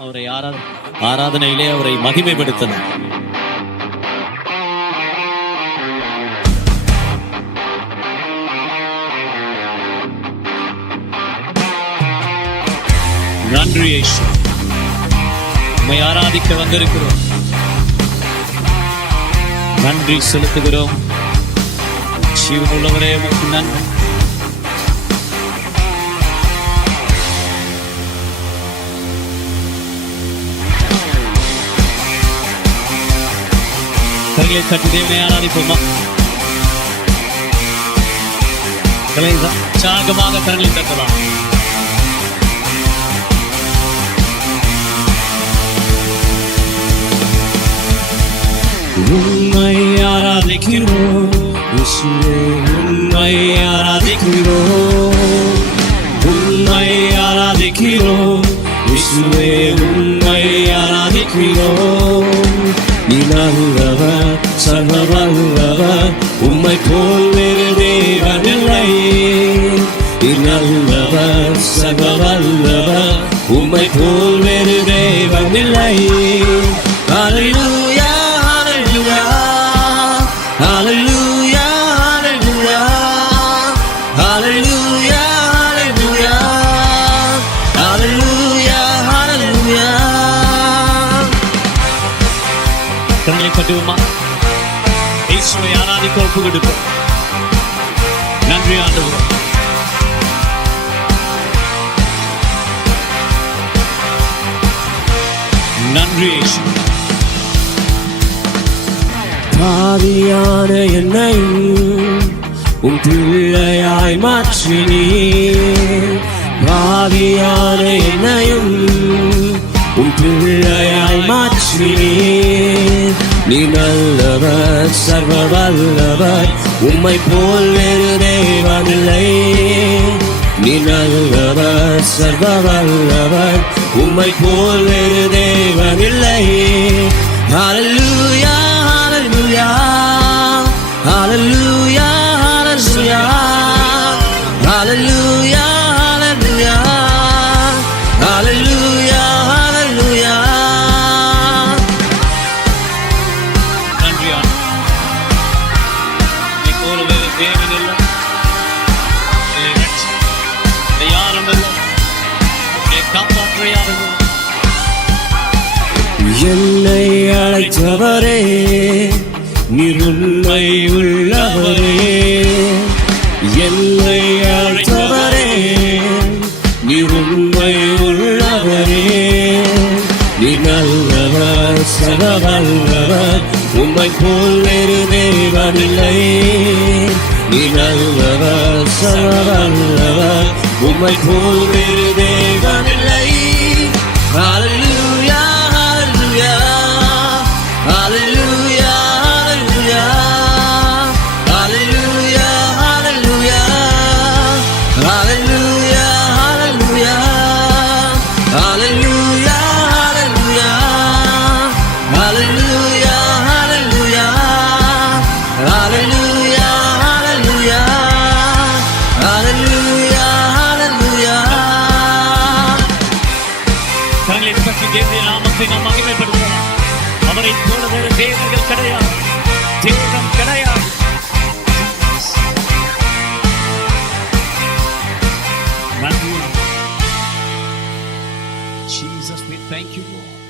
அவரை ஆராதனையிலே அவரை மகிமைப்படுத்தணும். நன்றி இயேசு, உம்மை ஆராதிக்க வந்திருக்கிறோம். நன்றி செலுத்துகிறோம். ஜீவனுள்ளவரே உமக்கு நன்றி. கரங்களை தட்டி தேவனை ஆராதிப்போமா? உற்சாகமாக கரங்களை தட்டலாம். உம்மை ஆராதிக்கிறோம் இயேசுவே, உம்மை ஆராதிக்கிறோம், உம்மை ஆராதிக்கிறோம் இயேசுவே, உம்மை ஆராதிக்கிறோம். நீ நல்லவர், சர்வ வல்லவர், உம்மை போல் வேறு தேவனில்லை. நீ நல்லவர், சர்வ வல்லவர், உம்மை போல் வேறு தேவனில்லை. ஹல்லேலூயா, ஹல்லேலூயா, ஹல்லேலூயா, ஹல்லேலூயா, ஹல்லேலூயா, ஹல்லேலூயா, ஹல்லேலூயா. கரங்களை தட்டுவோமா? இயேசுவை ஆராதிக்க ஒப்பு கொடுப்போம். நன்றி ஆண்டவரே. நன்றி இயேசு. பாவியான என்னை உம் பிள்ளையாய் மாற்றினீர், பாவியான என்னையும் உம் பிள்ளையாய் மாற்றினீர். நீ நல்லவர், சர்வ வல்லவர், உம்மை போல் வேறு தேவனில்லை. நீ நல்லவர், சர்வ வல்லவர், உம்மை போல் வேறு தேவனில்லை. ஹல்லேலூயா, ஹல்லேலூயா, ஹல்லேலூயா, ஹல்லேலூயா, ஹல்லேலூயா, ஹல்லேலூயா, ஹல்லேலூயா. நன்றி ஆண்டவரே. நீ போல வேறு தேவனில்லை, யாரும் இல்லை, காப்பாற்ற யாரும் இல்லை. என்னை அழைத்தவரே, நீர் உண்மை உள்ளவரே. என்னை அழைத்தவரே, நீர் உண்மை உள்ளவரே. நீ நல்லவர், சர்வ வல்லவர், உம்மை போல் வேறு தேவனில்லை. நீ நல்லவர், சர்வ வல்லவர், உம்மை போல் வேறு தேவனில்லை. ஹல்லேலூயா, ஹல்லேலூயா, ஹல்லேலூயா, ஹல்லேலூயா, ஹல்லேலூயா, ஹல்லேலூயா, ஹல்லேலூயா, ஹல்லேலூயா, ஹல்லேலூயா, ஹல்லேலூயா, ஹல்லேலூயா, ஹல்லேலூயா, ஹல்லேலூயா, ஹல்லேலூயா, ஹல்லேலூயா. கரங்களை தட்டி தேவனுடைய நாமத்தை நாம் மகிமைப்படுத்தலாம். அவரை போல வேறு தேவர்கள் கிடையாது, தேவன் கிடையாது. நன்றி Jesus, we thank you Lord.